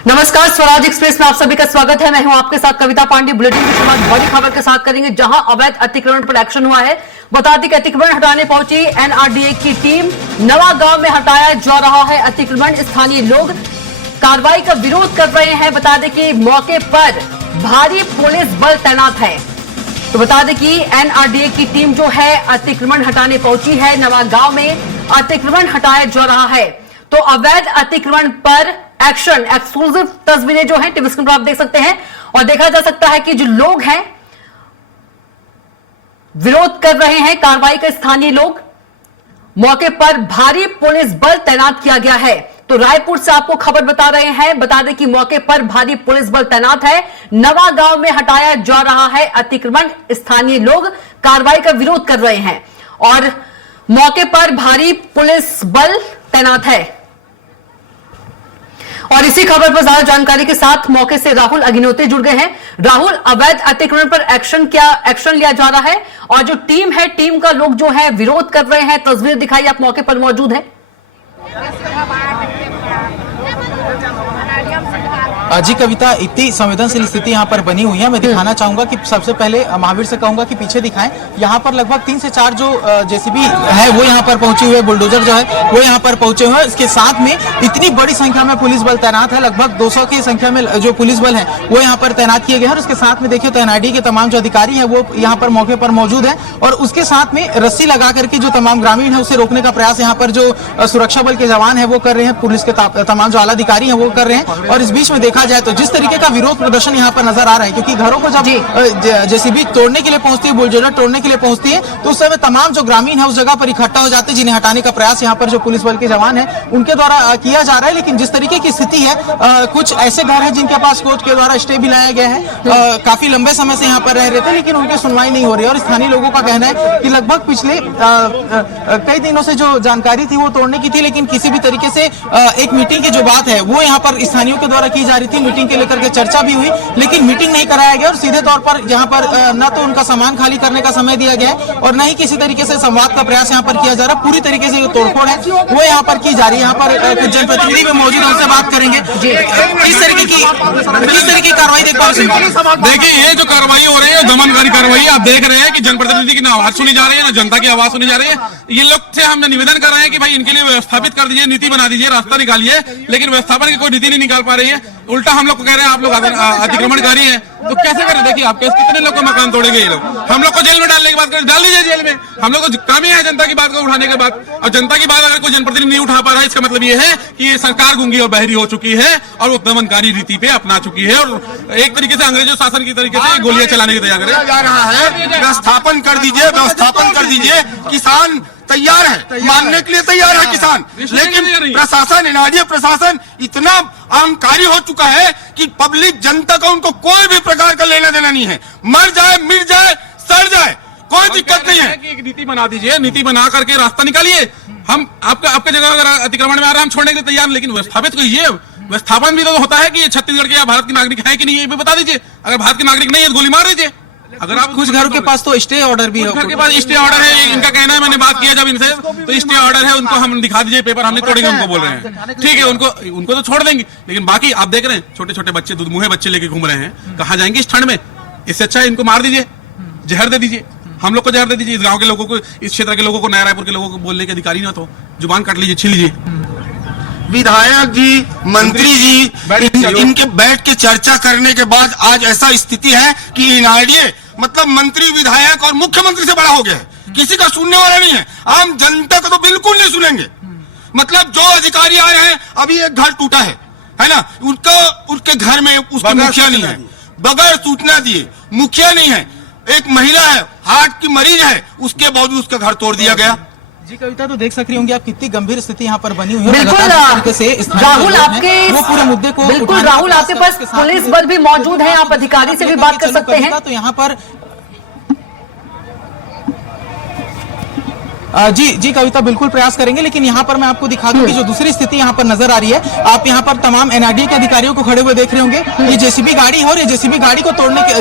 नमस्कार, स्वराज एक्सप्रेस में आप सभी का स्वागत है। मैं हूं आपके साथ कविता पांडे। बुलेटिन की शुरुआत बड़ी खबर के साथ करेंगे, जहां अवैध अतिक्रमण पर एक्शन हुआ है। बता दें कि अतिक्रमण हटाने पहुंची एनआरडीए की टीम नवा गांव में हटाया जा रहा है अतिक्रमण। स्थानीय लोग कार्रवाई का विरोध कर रहे हैं। बता दें कि मौके पर भारी पुलिस बल तैनात है। तो बता दें कि एनआरडीए की टीम जो है अतिक्रमण हटाने पहुंची है। नवा गांव में अतिक्रमण हटाया जा रहा है। तो अवैध अतिक्रमण पर एक्शन, एक्सक्लूसिव तस्वीरें जो हैं टीवी स्क्रीन पर आप देख सकते हैं और देखा जा सकता है कि जो लोग हैं विरोध कर रहे हैं कार्रवाई का। स्थानीय लोग मौके पर भारी पुलिस बल तैनात किया गया है। तो रायपुर से आपको खबर बता रहे हैं। बता दें कि मौके पर भारी पुलिस बल तैनात है। नवा गांव में हटाया जा रहा है अतिक्रमण। स्थानीय लोग कार्रवाई का विरोध कर रहे हैं और मौके पर भारी पुलिस बल तैनात है। और इसी खबर पर ज्यादा जानकारी के साथ मौके से राहुल अग्निहोत्री जुड़ गए हैं। राहुल, अवैध अतिक्रमण पर एक्शन लिया जा रहा है और जो टीम है, टीम का लोग जो है विरोध कर रहे हैं। तस्वीर दिखाई, आप मौके पर मौजूद है। जी कविता, इतनी संवेदनशील स्थिति यहाँ पर बनी हुई है। मैं दिखाना चाहूंगा कि सबसे पहले महावीर से कहूंगा कि पीछे दिखाएं। यहाँ पर लगभग 3 से 4 जो जेसीबी है वो यहाँ पर पहुंचे हुए, बुलडोजर जो है वो यहाँ पर पहुंचे हुए हैं। इसके साथ में इतनी बड़ी संख्या में पुलिस बल तैनात है। लगभग 200 की संख्या में जो पुलिस बल है वो यहाँ पर तैनात किए गए हैं। और उसके साथ में देखिए तो एनआईडी के तमाम जो अधिकारी है वो यहाँ पर मौके पर मौजूद है। और उसके साथ में रस्सी लगा करके जो तमाम ग्रामीण है उसे रोकने का प्रयास यहाँ पर जो सुरक्षा बल के जवान है वो कर रहे हैं। पुलिस के तमाम जो आला अधिकारी है वो कर रहे हैं। और इस बीच में देखा जाए तो जिस तरीके का विरोध प्रदर्शन यहाँ पर नजर आ रहा है, क्योंकि घरों को जब जेसीबी तोड़ने के लिए पहुंचती है, बुलडोजर तोड़ने के लिए पहुंचती है, तो उस समय तमाम जो ग्रामीण है उस जगह पर इकट्ठा हो जाते हैं, जिन्हें हटाने का प्रयास यहाँ पर जो पुलिस बल के जवान है उनके द्वारा किया जा रहा है। लेकिन जिस तरीके की स्थिति है, कुछ ऐसे घर है जिनके पास कोर्ट के द्वारा स्टे भी लाया गया है। काफी लंबे समय से यहाँ पर रह रहे थे, लेकिन उनकी सुनवाई नहीं हो रही है। और स्थानीय लोगों का कहना है कि लगभग पिछले कई दिनों से जो जानकारी थी वो तोड़ने की थी, लेकिन किसी भी तरीके से एक मीटिंग की जो बात है वो यहाँ पर स्थानीयों के द्वारा की जा रही थी। मीटिंग के लेकर के चर्चा भी हुई, लेकिन मीटिंग नहीं कराया गया। और सीधे तौर पर यहाँ पर न तो उनका सामान खाली करने का समय दिया गया है और न ही किसी तरीके से संवाद का प्रयास यहाँ पर किया जा रहा है। पूरी तरीके से जो तोड़फोड़ है वो यहाँ पर की जा रही है। यहाँ पर कुछ जनप्रतिनिधि भी मौजूद है, उनसे बात करेंगे। किस तरीके की कार्रवाई देख पा रहे हैं? देखिए, ये जो कार्रवाई हो रही है दमनकारी कार्रवाई, आप देख रहे हैं कि जनप्रतिनिधि की ना आवाज सुनी जा रही है, ना जनता की आवाज सुनी जा रही है। ये लोग से हम निवेदन कर रहे हैं कि भाई इनके लिए व्यवस्थापित कर दीजिए, नीति बना दीजिए, रास्ता निकालिए, लेकिन व्यवस्थापन की कोई नीति नहीं निकाल पा रही है। उल्टा हम लोग को कह रहे हैं आप लोग अतिक्रमणकारी हैं, तो कैसे करें? देखिए आप कितने लोग का मकान तोड़ेंगे ये लोग। हम लोग को जेल में डालने की बात करें, डाल दीजिए जेल में। हम लोग को काम ही है जनता की बात को उठाने के बाद। और जनता की बात अगर कोई जनप्रतिनिधि नहीं उठा पा रहा है, इसका मतलब ये है कि ये सरकार गूंगी और बहरी हो चुकी है और वो दमनकारी रीति पे अपना चुकी है और एक तरीके से अंग्रेजों शासन की तरीके से गोलियां चलाने की तैयार जा रहा है। व्यवस्थापन कर दीजिए। किसान तैयार है, मानने के लिए तैयार है किसान, लेकिन प्रशासन, एनआरडीए प्रशासन इतना अहंकारी हो चुका है कि पब्लिक, जनता का उनको कोई भी प्रकार का लेना देना नहीं है। मर जाए, मिट जाए, सड़ जाए, कोई दिक्कत नहीं है। एक नीति बना दीजिए, नीति बना करके रास्ता निकालिए। हम आपके जगह अगर अतिक्रमण में आ रहे हैं, हम छोड़ने के लिए तैयार, लेकिन व्यवस्थापित कीजिए। व्यवस्थापन भी तो होता है कि ये छत्तीसगढ़ के या भारत के नागरिक है कि नहीं, ये भी बता दीजिए। अगर भारत के नागरिक नहीं है तो गोली मार दीजिए। अगर आप कुछ घरों के पास तो स्टे ऑर्डर भी है, घर के पास स्टे ऑर्डर है, इनका कहना है, मैंने बात किया जब इनसे, तो स्टे ऑर्डर है, उनको हम दिखा दीजिए पेपर, हम नहीं तोड़ेंगे, उनको बोल रहे हैं। ठीक है, उनको तो छोड़ देंगे, लेकिन बाकी आप देख रहे हैं छोटे छोटे बच्चे, दूध मुहे बच्चे लेके घूम रहे हैं। कहाँ जाएंगे इस ठंड में? इससे अच्छा है इनको मार दीजिए, जहर दे दीजिए। हम लोग को जहर दे दीजिए। इस गाँव के लोगों को, इस क्षेत्र के लोगों को, नया रायपुर के लोगों को बोलने के अधिकारी ना, तो जुबान काट लीजिए, छीन लीजिए। विधायक जी, मंत्री जी, इनके बैठ के चर्चा करने के बाद आज ऐसा स्थिति है कि एनआरडीए मतलब मंत्री, विधायक और मुख्यमंत्री से बड़ा हो गया है। किसी का सुनने वाला नहीं है। आम जनता को तो बिल्कुल नहीं सुनेंगे। मतलब जो अधिकारी आ रहे हैं, अभी एक घर टूटा है ना, उसके घर में उसका मुखिया नहीं है, बगैर सूचना दिए मुखिया नहीं है। एक महिला है, हार्ट की मरीज है, उसके बावजूद उसका घर तोड़ दिया गया। जी कविता, तो देख सक रही होंगी आप कितनी गंभीर स्थिति यहाँ पर बनी हुई है। बिल्कुल राहुल, आपके वो पूरे मुद्दे को, बिल्कुल राहुल, आपके पास पुलिस बल भी मौजूद है, आप अधिकारी से भी बात कर सकते हैं। तो यहाँ पर जी कविता, बिल्कुल प्रयास करेंगे, लेकिन यहाँ पर मैं आपको दिखा दूं कि जो दूसरी स्थिति यहाँ पर नजर आ रही है, आप यहाँ पर तमाम एनआरडीए के अधिकारियों को खड़े हुए देख रहे होंगे। ये जेसीबी गाड़ी है और ये जेसीबी गाड़ी को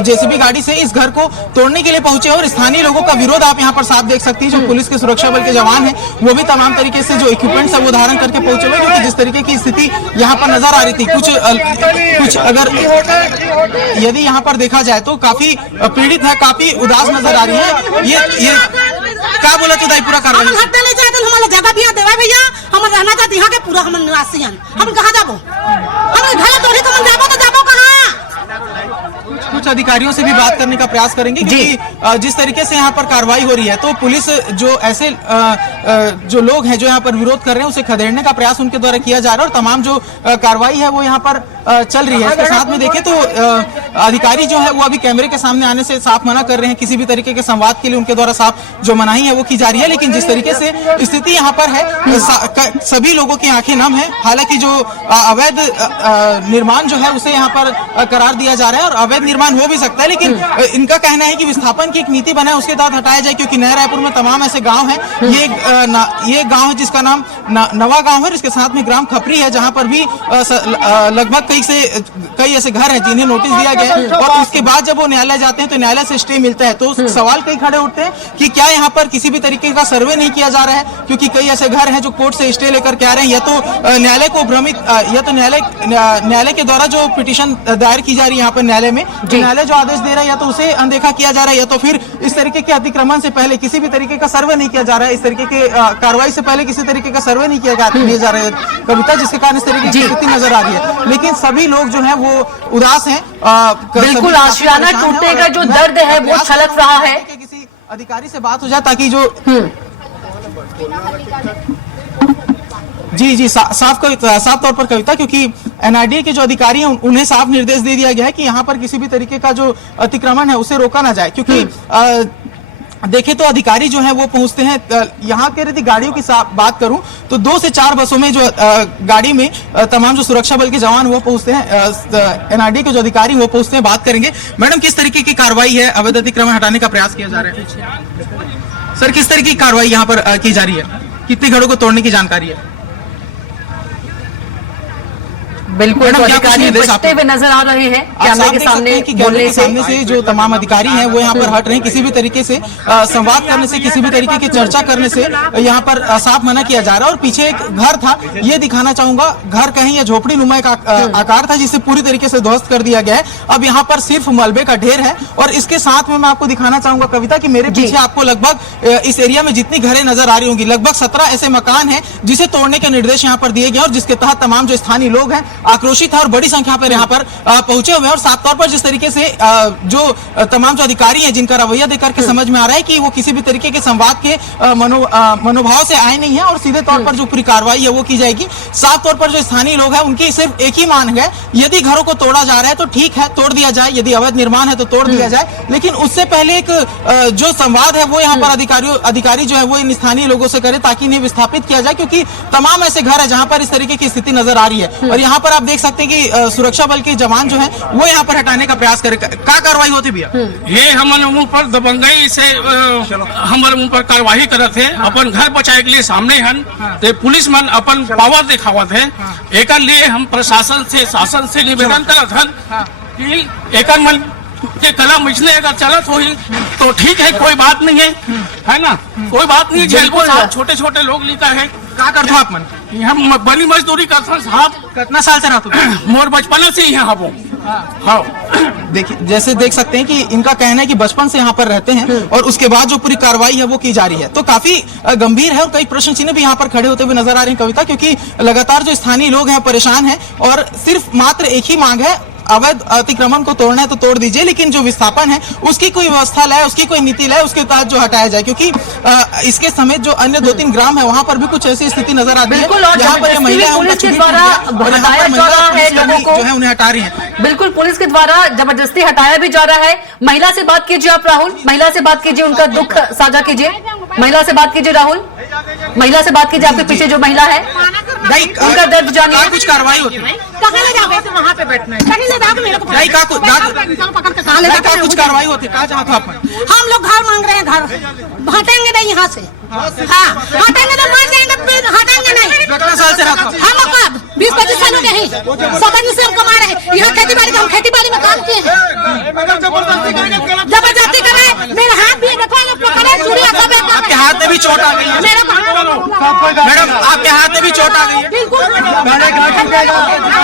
जेसीबी गाड़ी से इस घर को तोड़ने के लिए पहुंचे और स्थानीय लोगों का विरोध आप यहाँ पर साफ देख सकती है। जो पुलिस के सुरक्षा बल के जवान है वो भी तमाम तरीके से जो इक्विपमेंट्स है वो धारण करके पहुंचे हुए, क्योंकि जिस तरीके की स्थिति यहाँ पर नजर आ रही थी, कुछ अगर यदि यहाँ पर देखा जाए तो काफी पीड़ित है, काफी उदास नजर आ रही है। ये क्या बोला तो दाई पूरा कार्रवाई हटते नहीं चाहते, हमारा जगह भी देवा भैया, हम रहना चाहते यहाँ के पूरा हम निवासी हैं, हम कहाँ जाबो, हम घर तोड़ी तो हम जाबो कहाँ। कुछ अधिकारियों से भी बात करने का प्रयास करेंगे, क्योंकि जिस तरीके से यहाँ पर कार्रवाई हो रही है तो पुलिस जो ऐसे जो लोग हैं जो यहाँ पर विरोध कर रहे हैं उसे खदेड़ने का प्रयास उनके द्वारा किया जा रहा है और तमाम जो कार्रवाई है वो यहाँ पर चल रही है। इसके साथ में देखें तो अधिकारी जो है वो अभी कैमरे के सामने आने से साफ मना कर रहे हैं, किसी भी तरीके के संवाद के लिए उनके द्वारा साफ जो मनाही है वो की जा रही है। लेकिन जिस तरीके से स्थिति यहाँ पर है सभी लोगों की आंखें नम है। हालांकि जो अवैध निर्माण जो है उसे यहाँ पर करार दिया जा रहा है और अवैध निर्माण हो भी सकता है, लेकिन इनका कहना है कि विस्थापन की एक नीति बनाए उसके तहत हटाया जाए, क्योंकि नया रायपुर में तमाम ऐसे गांव हैं। ये गांव है जिसका नाम नवा गांव है, इसके साथ में ग्राम खपरी है, जहां पर भी लगभग कई ऐसे घर हैं जिन्हें नोटिस दिया गया है और उसके बाद जब वो न्यायालय जाते हैं तो न्यायालय से स्टे मिलता है। तो सवाल कई खड़े उठते हैं कि क्या यहाँ पर किसी भी तरीके का सर्वे नहीं किया जा रहा है, क्योंकि कई ऐसे घर हैं जो कोर्ट से स्टे लेकर के आ रहे हैं, या तो न्यायालय को भ्रमित या तो न्यायालय के द्वारा जो पिटीशन दायर की जा रही है यहाँ पर न्यायालय में, न्यायालय जो आदेश दे रहा है या तो उसे अनदेखा किया जा रहा है या तो फिर इस तरीके के अतिक्रमण से पहले किसी भी तरीके का सर्वे नहीं किया जा रहा है, इस तरीके के कार्रवाई से पहले किसी तरीके का सर्वे नहीं किया जा रहा है कविता, जिसके कारण इस तरीके की स्थिति नजर आ रही है। लेकिन सभी लोग जो है वो उदास हैं। बिल्कुल आशियाना टूटने का जो दर्द है वो छलक रहा है। किसी अधिकारी से बात हो जाए ताकि जो जी साफ तौर पर कविता, क्योंकि एनआरडीए के जो अधिकारी हैं उन्हें साफ निर्देश दे दिया गया है कि यहाँ पर किसी भी तरीके का जो अतिक्रमण है उसे रोका ना जाए, क्योंकि देखें तो अधिकारी जो है वो पहुंचते हैं यहाँ के। यदि गाड़ियों की बात करूं तो 2 से 4 बसों में जो गाड़ी में तमाम जो सुरक्षा बल के जवान वो पहुंचते हैं, एनआरडीए के जो अधिकारी वो पहुंचते हैं। बात करेंगे मैडम, किस तरीके की कार्रवाई है, अवैध अतिक्रमण हटाने का प्रयास किया जा रहा है सर, किस तरह की कार्रवाई यहाँ पर की जा रही है, कितने घरों को तोड़ने की जानकारी है? बिल्कुल तो अधिकारी बचते हुए नजर आ रहे हैं कैमरे के सामने से जो तमाम अधिकारी हैं वो यहाँ पर हट रहे हैं। किसी भी तरीके से संवाद करने से, किसी भी तरीके की चर्चा करने से यहाँ पर साफ मना किया जा रहा है। और पीछे एक घर था, ये दिखाना चाहूंगा, घर कहीं या झोपड़ी नुमा एक आकार था जिसे पूरी तरीके से ध्वस्त कर दिया गया है। अब यहाँ पर सिर्फ मलबे का ढेर है और इसके साथ में मैं आपको दिखाना चाहूंगा कविता की मेरे पीछे आपको लगभग इस एरिया में जितनी घरें नजर आ रही होंगी, लगभग 17 ऐसे मकान है जिसे तोड़ने के निर्देश यहाँ पर दिए गए और जिसके तहत तमाम जो स्थानीय लोग हैं आक्रोशित है और बड़ी संख्या पर यहाँ पर पहुंचे हुए हैं। और साफ तौर पर जिस तरीके से जो तमाम जो अधिकारी हैं जिनका रवैया देखकर के समझ में आ रहा है कि वो किसी भी तरीके के संवाद के मनोभाव से आए नहीं है और सीधे तौर पर जो पूरी कार्रवाई है वो की जाएगी। साफ तौर पर जो स्थानीय लोग हैं उनकी सिर्फ एक ही मांग है, यदि घरों को तोड़ा जा रहा है तो ठीक है, तोड़ दिया जाए, यदि अवैध निर्माण है तो तोड़ दिया जाए, लेकिन उससे पहले एक जो संवाद है वो यहाँ पर अधिकारी जो है वो इन स्थानीय लोगों से करे ताकि इन्हें विस्थापित किया जाए, क्योंकि तमाम ऐसे घर है जहाँ पर इस तरीके की स्थिति नजर आ रही है। और यहाँ पर आप देख सकते हैं कि सुरक्षा बल के जवान जो है वो यहाँ पर हटाने का प्रयास करे। क्या कार्रवाई होती भैया? ये हमारे मुंह पर दबंगई से हमारे मुंह पर कार्रवाई करत है, अपन घर बचाए के लिए सामने हन ते पुलिस मन अपन पावर दिखावत है। एक लिए हम प्रशासन से शासन से निवेदन करत हन कि एक मन के कलम इसलिए अगर चलत हो तो ठीक है, कोई बात नहीं है ना, कोई बात नहीं। जेल को छोटे छोटे लोग लिखा है। क्या करते हो आप मन? हम बनी मजदूरी करते हैं साहब। कितना साल से रहते? मोर बचपन से ही यहाँ वो। हाँ देखिए, जैसे देख सकते हैं कि इनका कहना है कि बचपन से यहाँ पर रहते हैं और उसके बाद जो पूरी कार्रवाई है वो की जा रही है, तो काफी गंभीर है और कई प्रश्न चिन्ह भी यहाँ पर खड़े होते हुए नजर आ रहे हैं कविता, क्योंकि लगातार जो स्थानीय लोग हैं परेशान हैं और सिर्फ मात्र एक ही मांग है, अवैध अतिक्रमण को तोड़ना है तो तोड़ दीजिए, लेकिन जो विस्थापन है उसकी कोई व्यवस्था लाए, उसकी कोई नीति लाए, उसके तहत जो हटाया जाए, क्योंकि इसके समेत जो अन्य 2-3 ग्राम है वहां पर भी कुछ ऐसी स्थिति नजर आती है। यहाँ पर महिला पुलिस के द्वारा हटाया जा रहा है लोगों को, जो है उन्हें हटा रही है। बिल्कुल पुलिस के द्वारा जबरदस्ती हटाया भी जा रहा है। महिला से बात कीजिए आप राहुल, महिला से बात कीजिए, उनका दुख साझा कीजिए, महिला से बात कीजिए राहुल, महिला से बात कीजिए, आपके पीछे जो महिला है उनका दर्द जानिए। कुछ कार्रवाई होती है वहाँ पे बैठना है, कुछ कार्रवाई होती है, कहाँ जाना था आप? हम लोग घर मांग रहे हैं, घर हटेंगे नहीं यहाँ से। हाँ हटाएंगे तो मर जाएंगे, फिर हटाएंगे नहीं। कितना साल से रहता? हम कब 20-25 साल हो गए हैं, 27 से हम कमा रहे हैं यहाँ खेती बाड़ी का। हम खेती बाड़ी में काम किए हैं, जबरदस्ती कर रहे हैं। मेरा हाथ भी देखो, चूड़ी आपके हाथ में भी चोट आ गई है मेरा मैडम, आपके हाथ में भी चोट आ गई है। बिल्कुल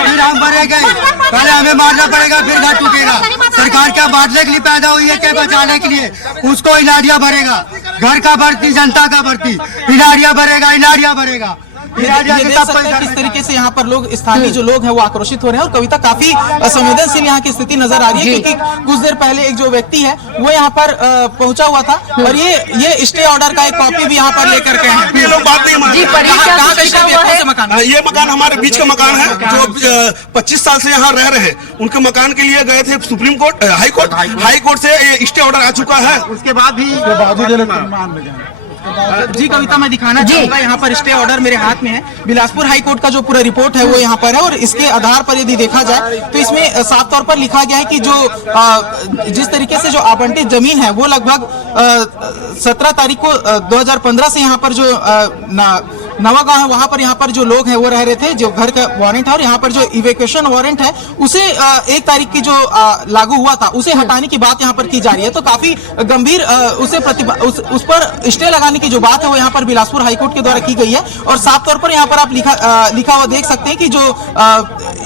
फिर हम मरेंगे, पहले हमें मारना पड़ेगा, फिर घर टूटेगा। सरकार क्या बांटने के लिए पैदा हुई है, क्या बचाने के लिए? उसको इनारिया भरेगा, घर का भरती, जनता का भरती, इनारिया भरेगा, इनारिया भरेगा। ये देख सकते हैं किस तरीके से यहाँ पर लोग, स्थानीय जो लोग हैं वो आक्रोशित हो रहे हैं। और कविता, काफी असंवेदनशील यहाँ की स्थिति नजर आ रही है, क्योंकि कुछ देर पहले एक जो व्यक्ति है वो यहाँ पर पहुंचा हुआ था और ये स्टे ऑर्डर का एक कॉपी भी यहाँ पर लेकर के हैं। ये लोग बात नहीं मान रहे। जी, पर ये क्या कहाँ कुछ लिखा हुआ है? मकान? ये मकान हमारे बीच का मकान है, जो 25 साल से यहाँ रह रहे हैं। उनके मकान के लिए गए थे सुप्रीम कोर्ट, हाई कोर्ट से ये स्टे ऑर्डर आ चुका है। उसके बाद भी जी कविता, मैं दिखाना चाहूंगा, यहाँ पर स्टे ऑर्डर मेरे हाथ में है। बिलासपुर हाई कोर्ट का जो पूरा रिपोर्ट है वो यहाँ पर है और इसके आधार पर यदि देखा जाए तो इसमें साफ तौर पर लिखा गया है कि जो जिस तरीके से जो आवंटित जमीन है वो लगभग 17 तारीख को 2015 से यहाँ पर जो नवा गांव है वहां पर यहाँ पर जो लोग हैं वो रह रहे थे, जो घर का वारंट है। और यहाँ पर जो इवैक्यूएशन वारंट है उसे 1 तारीख की जो लागू हुआ था उसे हटाने की बात यहाँ पर की जा रही है। तो काफी गंभीर उस पर स्टे लगाने की जो बात है वो यहाँ पर बिलासपुर हाईकोर्ट के द्वारा की गई है। और साफ तौर पर यहाँ पर आप लिखा हुआ देख सकते हैं कि जो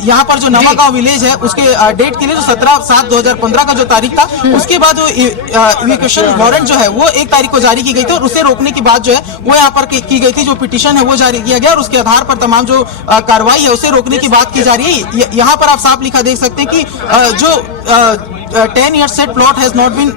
यहाँ पर जो नवा गांव विलेज है उसके डेट के लिए जो 17/7/2015 का जो तारीख था, उसके बाद वो इवैक्यूएशन वारंट जो है वो 1 तारीख को जारी की गई थी और उसे रोकने की बात जो है वो यहाँ पर की गई थी। जो पिटीशन है वो जारी किया गया और उसके आधार पर तमाम जो कार्रवाई है उसे रोकने की बात की जा रही है। यहाँ पर आप साफ लिखा देख सकते हैं कि जो 10 years set plot has not been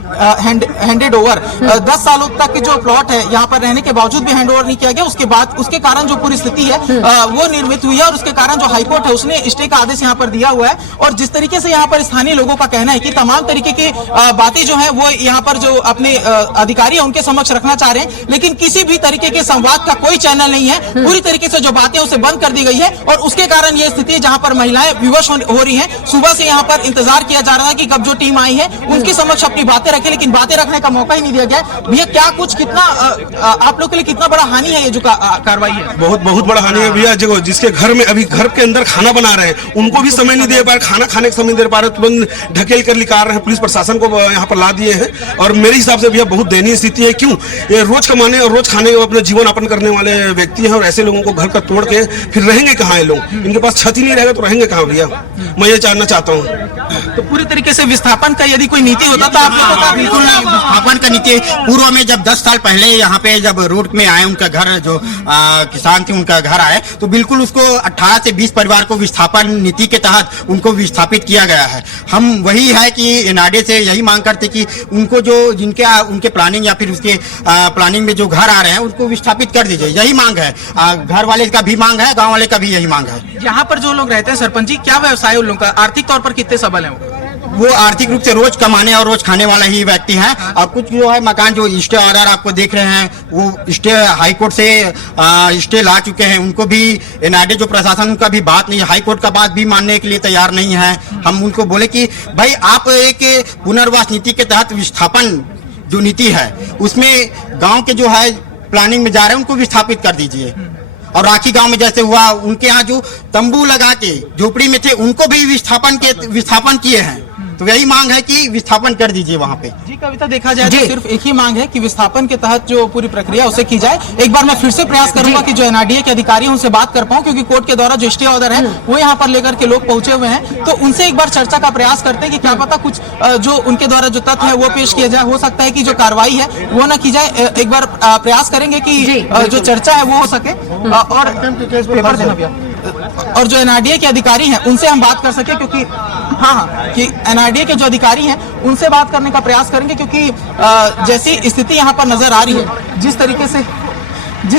handed over. 10 सालों तक के जो प्लॉट है यहाँ पर रहने के बावजूद भी हैंड ओवर नहीं किया गया। उसके बाद उसके कारण जो पूरी स्थिति है वो निर्मित हुई है और उसके कारण जो हाईकोर्ट है उसने स्टे का आदेश यहाँ पर दिया हुआ है। और जिस तरीके से यहाँ पर स्थानीय लोगों का कहना है कि तमाम तरीके की बातें जो है वो यहाँ पर जो अपने अधिकारी है उनके समक्ष रखना चाह रहे हैं, लेकिन किसी भी तरीके के संवाद का कोई चैनल नहीं है। पूरी तरीके से जो बातें उसे बंद कर दी गई है और उसके कारण ये स्थिति जहाँ पर महिलाएं विवश हो रही हैं। सुबह से यहाँ पर इंतजार किया जा रहा है कि कब जो टीम आई है उनके समक्ष अपनी बातें रखे, लेकिन बातें रखने का मौका ही नहीं दिया गया। भैया क्या कुछ कितना आप लोग के लिए कितना बड़ा हानि है ये जो कार्रवाई है? बहुत बड़ा हानि है भैया। जो जिसके घर में अभी घर के अंदर खाना बना रहे हैं उनको भी समय नहीं दे पा रहे, खाना खाने का समय नहीं दे पा रहे, तुरंत ढकेल कर निकाल रहे हैं। पुलिस प्रशासन को यहाँ पर ला दिए हैं और मेरे हिसाब से भैया बहुत दयनीय स्थिति है। क्यों? ये रोज कमाने और रोज खाने अपने जीवन यापन करने वाले व्यक्ति हैं और ऐसे लोगों को घर का तोड़ के फिर रहेंगे कहाँ ये लोग? इनके पास छत ही नहीं रहेगा तो रहेंगे कहाँ भैया? मैं ये जानना चाहता हूँ। तो पूरी तरीके से विस्थापन का यदि कोई नीति होता तो आप लोगों का बिल्कुल विस्थापन का नीति पूर्व में जब 10 साल पहले यहाँ पे जब रोड में आए उनका घर जो किसान थे उनका घर आए तो बिल्कुल उसको 18 से 20 परिवार को विस्थापन नीति के तहत उनको विस्थापित किया गया है। हम वही है कि एनआरडीए से यही मांग करते कि उनको जो उनके प्लानिंग या फिर उसके प्लानिंग में जो घर आ रहे हैं उनको विस्थापित कर दीजिए, यही मांग है। घर वाले का भी मांग है, गाँव वाले का भी यही मांग है। यहाँ पर जो लोग रहते हैं सरपंच जी, क्या व्यवसाय उन लोगों का? आर्थिक तौर पर कितने सबल है वो आर्थिक रूप से रोज कमाने और रोज खाने वाला ही व्यक्ति है। और कुछ जो है मकान जो स्टे ऑर्डर आपको देख रहे हैं वो स्टे हाईकोर्ट से स्टे ला चुके हैं, उनको भी एनआरडीए जो प्रशासन उनका भी बात नहीं, हाईकोर्ट का बात भी मानने के लिए तैयार नहीं है। हम उनको बोले कि भाई आप एक पुनर्वास नीति के तहत विस्थापन जो नीति है उसमें गाँव के जो है प्लानिंग में जा रहे हैं उनको विस्थापित कर दीजिए। और राखी गांव में जैसे हुआ उनके यहाँ जो तंबू लगा के झोपड़ी में थे उनको भी विस्थापन किए हैं। तो यही मांग है कि विस्थापन कर दीजिए वहाँ पे। जी कविता, देखा जाए तो सिर्फ एक ही मांग है कि विस्थापन के तहत जो पूरी प्रक्रिया उसे की जाए। एक बार मैं फिर से प्रयास करूंगा कि जो एनआरडीए के अधिकारी हैं उनसे बात कर पाऊं, क्योंकि कोर्ट के द्वारा जो स्टे ऑर्डर है वो यहाँ पर लेकर के लोग पहुंचे हुए हैं। तो उनसे एक बार चर्चा का प्रयास करते हैं कि क्या पता कुछ जो उनके द्वारा जो तथ्य है वो पेश किया जाए। हो सकता है कि जो कार्रवाई है वो न की जाए। एक बार प्रयास करेंगे कि जो चर्चा है वो हो सके। और पेपर देना भैया। और जो एनआरडीए के अधिकारी हैं उनसे हम बात कर सके, क्योंकि कि एनआरडीए के जो अधिकारी हैं उनसे बात करने का प्रयास करेंगे, क्योंकि जैसी स्थिति यहाँ पर नजर आ रही है, जिस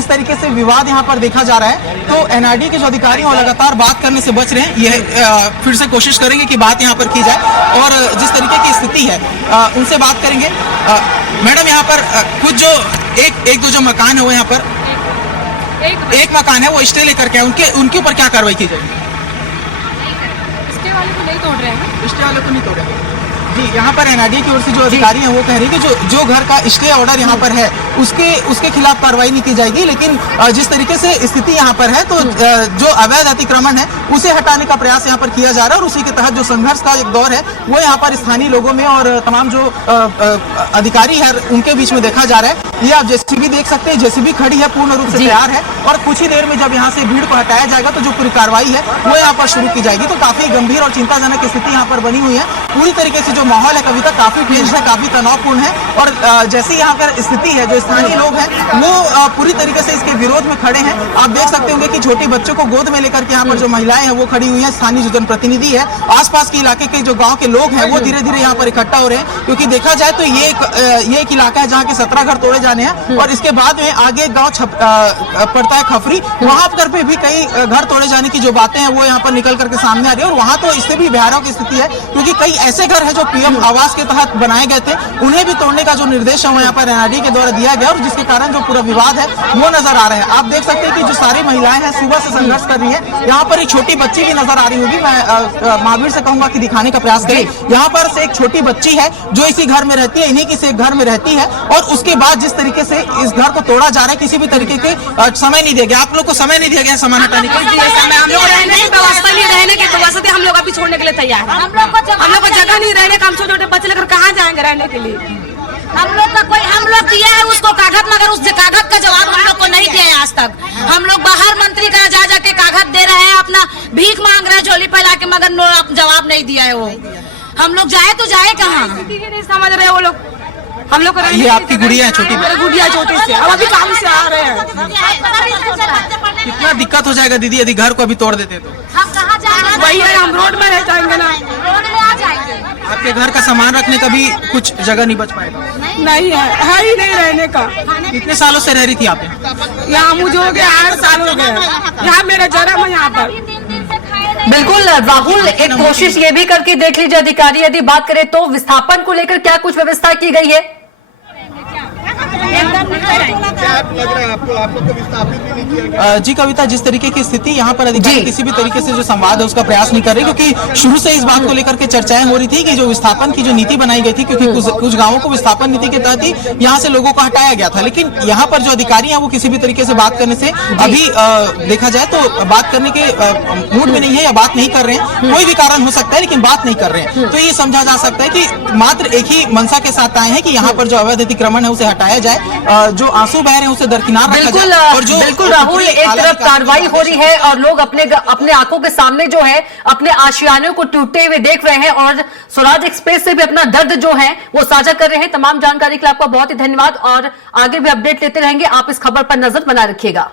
तरीके से विवाद यहाँ पर देखा जा रहा है, तो एनआरडीए के जो अधिकारी हैं वो लगातार बात करने से बच रहे हैं। यह फिर से कोशिश करेंगे कि बात यहाँ पर की जाए और जिस तरीके की स्थिति है उनसे बात करेंगे। मैडम, यहाँ पर कुछ जो एक दो जो मकान है वो यहाँ पर एक मकान है वो स्टे लेकर के उनके ऊपर क्या कार्रवाई की जाएगी? स्टे वाले को नहीं तोड़ रहे हैं, स्टे वाले को नहीं तोड़ रहे हैं। जी, यहाँ पर एनआरडीए की ओर से जो अधिकारी हैं वो कह रहे हैं कि जो घर का स्टे ऑर्डर यहाँ पर है उसके खिलाफ कार्रवाई नहीं की जाएगी, लेकिन जिस तरीके से स्थिति यहाँ पर है तो जो अवैध अतिक्रमण है उसे हटाने का प्रयास यहाँ पर किया जा रहा है और उसी के तहत जो संघर्ष का एक दौर है वो यहाँ पर स्थानीय लोगों में और तमाम जो अधिकारी है उनके बीच में देखा जा रहा है। ये आप जेसीबी देख सकते हैं, जेसीबी खड़ी है, पूर्ण रूप से तैयार है और कुछ ही देर में जब यहाँ से भीड़ को हटाया जाएगा तो जो पूरी कार्रवाई है वो यहाँ पर शुरू की जाएगी। तो काफी गंभीर और चिंताजनक स्थिति यहाँ पर बनी हुई है। पूरी तरीके से जो माहौल है कविता काफी टेंस है, काफी तनावपूर्ण है और जैसी यहाँ पर स्थिति है जो स्थानीय लोग हैं वो पूरी तरीके से इसके विरोध में खड़े हैं। आप देख सकते होंगे कि छोटी बच्चों को गोद में लेकर के यहाँ पर जो महिलाएं हैं वो खड़ी हुई है। स्थानीय जो जनप्रतिनिधि है, आसपास के इलाके के जो गाँव के लोग हैं वो धीरे धीरे यहाँ पर इकट्ठा हो रहे हैं, क्योंकि देखा जाए तो ये एक इलाका है जहाँ के 17 घर तोड़े जाने हैं और इसके बाद में आगे गाँव पड़ता है खफरी, वहां पर भी कई घर तोड़े जाने की जो बातें हैं वो यहाँ पर निकल करके सामने आ रही है और वहां तो इससे भी भयावह की स्थिति है, क्योंकि कई ऐसे घर हैं जो पीएम आवास के तहत बनाए गए थे, उन्हें भी तोड़ने का जो निर्देश है वो यहाँ पर एनआरडीए के द्वारा दिया गया और जिसके कारण जो पूरा विवाद है वो नजर आ रहा है। आप देख सकते हैं कि जो सारी महिलाएं हैं सुबह से संघर्ष कर रही है। यहाँ पर एक छोटी बच्ची भी नजर आ रही होगी, मैं महावीर से कहूंगा कि दिखाने का प्रयास करें। यहाँ पर से एक छोटी बच्ची है जो इसी घर में रहती है, इन्हीं की से एक घर में रहती है और उसके बाद जिस तरीके से इस घर को तोड़ा जा रहा है, किसी भी तरीके के समय नहीं दिया गया। आप लोग को समय नहीं दिया गया सामान हटाने के लिए? हम लोग रहने की व्यवस्था नहीं, रहने की व्यवस्था भी हम लोग अभी छोड़ने के लिए तैयार है। हम लोग को जगह नहीं रहने का, हम छोटे छोटे बच्चे लेकर कहाँ जाएंगे रहने के लिए? हम लोग दिया है उसको कागज, मगर उस कागज का जवाब हम लोग को नहीं दिया है आज तक। हम लोग बाहर मंत्री का जा जाके कागज दे रहे हैं, अपना भीख मांग रहे हैं झोली फैला के, मगर जवाब नहीं दिया है वो। हम लोग जाए तो जाए कहाँ, नहीं समझ रहे वो लोग। हम लोग ये आपकी गुड़िया है छोटी? गुड़िया छोटी से, अब अभी काम से आ रहे हैं। कितना दिक्कत हो जाएगा दीदी यदि घर को अभी तोड़ देते तो? हम कहाँ जाएंगे? वही है, हम रोड में रह जाएंगे ना, रोड में आ जाएंगे। आपके घर का सामान रखने का भी कुछ जगह नहीं बच पाएगा? नहीं है ही नहीं रहने का। कितने सालों से रह रही थी आप यहाँ? मुझे हो गया 8 साल हो गए, यहाँ मेरा जन्म है यहाँ पर। बिल्कुल राहुल, एक कोशिश ये भी करके देख लीजिए अधिकारी, यदि बात करें तो विस्थापन को लेकर क्या कुछ व्यवस्था की गई है? जी कविता, जिस तरीके की स्थिति यहाँ पर अधिकारी किसी भी तरीके से जो संवाद है उसका प्रयास नहीं कर रहे, क्योंकि शुरू से इस बात को लेकर के चर्चाएं हो रही थी कि जो विस्थापन की जो नीति बनाई गई थी, क्योंकि कुछ गांवों को विस्थापन नीति के तहत ही यहाँ से लोगों को हटाया गया था, लेकिन यहाँ पर जो अधिकारी हैं वो किसी भी तरीके से बात करने से अभी देखा जाए तो बात करने के मूड में नहीं है या बात नहीं कर रहे हैं। कोई भी कारण हो सकता है लेकिन बात नहीं कर रहे हैं। तो ये समझा जा सकता है कि मात्र एक ही मंशा के साथ आए हैं कि यहाँ पर जो अवैध अतिक्रमण है उसे हटाया जाए, जो आंसू बह रहे हैं उसे दरकिनार रखा जाए। और जो बिल्कुल राहुल, एक तरफ कार्रवाई हो रही है और लोग अपने आंखों के सामने जो है अपने आशियानों को टूटते हुए देख रहे हैं और स्वराज एक्सप्रेस से भी अपना दर्द जो है वो साझा कर रहे हैं। तमाम जानकारी के लिए आपका बहुत ही धन्यवाद और आगे भी अपडेट लेते रहेंगे। आप इस खबर पर नजर बनाए रखिएगा।